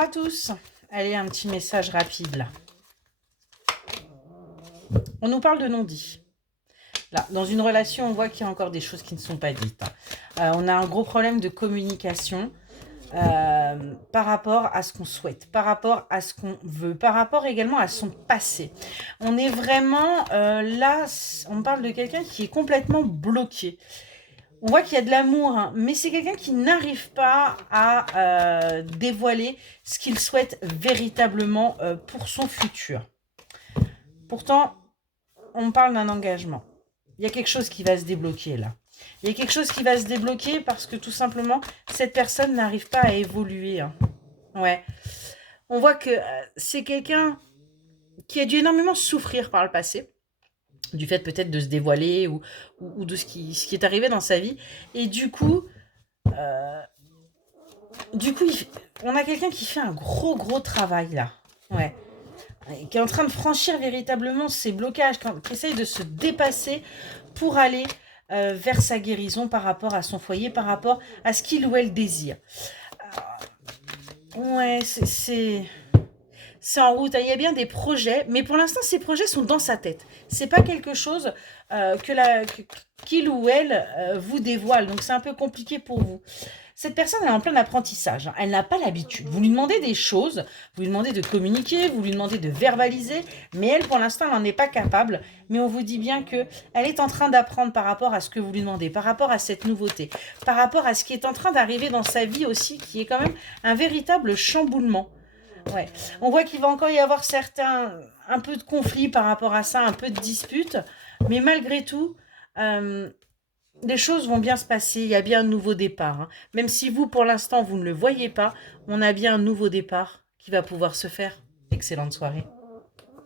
À tous. Allez, un petit message rapide là. On nous parle de non-dit. Là, dans une relation, on voit qu'il y a encore des choses qui ne sont pas dites. On a un gros problème de communication par rapport à ce qu'on souhaite, par rapport à ce qu'on veut, par rapport également à son passé. On est vraiment là, on parle de quelqu'un qui est complètement bloqué. On voit qu'il y a de l'amour, hein, mais c'est quelqu'un qui n'arrive pas à dévoiler ce qu'il souhaite véritablement pour son futur. Pourtant, on parle d'un engagement. Il y a quelque chose qui va se débloquer là. Il y a quelque chose qui va se débloquer parce que tout simplement, cette personne n'arrive pas à évoluer. Hein. Ouais. On voit que c'est quelqu'un qui a dû énormément souffrir par le passé, du fait peut-être de se dévoiler ou de ce qui est arrivé dans sa vie. Et euh, du coup on a quelqu'un qui fait un gros travail là. Ouais. Qui est en train de franchir véritablement ses blocages, qui essaye de se dépasser pour aller vers sa guérison par rapport à son foyer, par rapport à ce qu'il ou elle désire. Ouais, c'est en route. Il y a bien des projets, mais pour l'instant, ces projets sont dans sa tête. C'est pas quelque chose qu'il ou elle vous dévoile. Donc, c'est un peu compliqué pour vous. Cette personne est en plein apprentissage. Hein. Elle n'a pas l'habitude. Vous lui demandez des choses, vous lui demandez de communiquer, vous lui demandez de verbaliser, mais elle, pour l'instant, elle n'en est pas capable. Mais on vous dit bien que elle est en train d'apprendre par rapport à ce que vous lui demandez, par rapport à cette nouveauté, par rapport à ce qui est en train d'arriver dans sa vie aussi, qui est quand même un véritable chamboulement. Ouais. On voit qu'il va encore y avoir un peu de conflits par rapport à ça, un peu de disputes, mais malgré tout, euh, les choses vont bien se passer, il y a bien un nouveau départ. Hein. Même si vous, pour l'instant, vous ne le voyez pas, on a bien un nouveau départ qui va pouvoir se faire. Excellente soirée.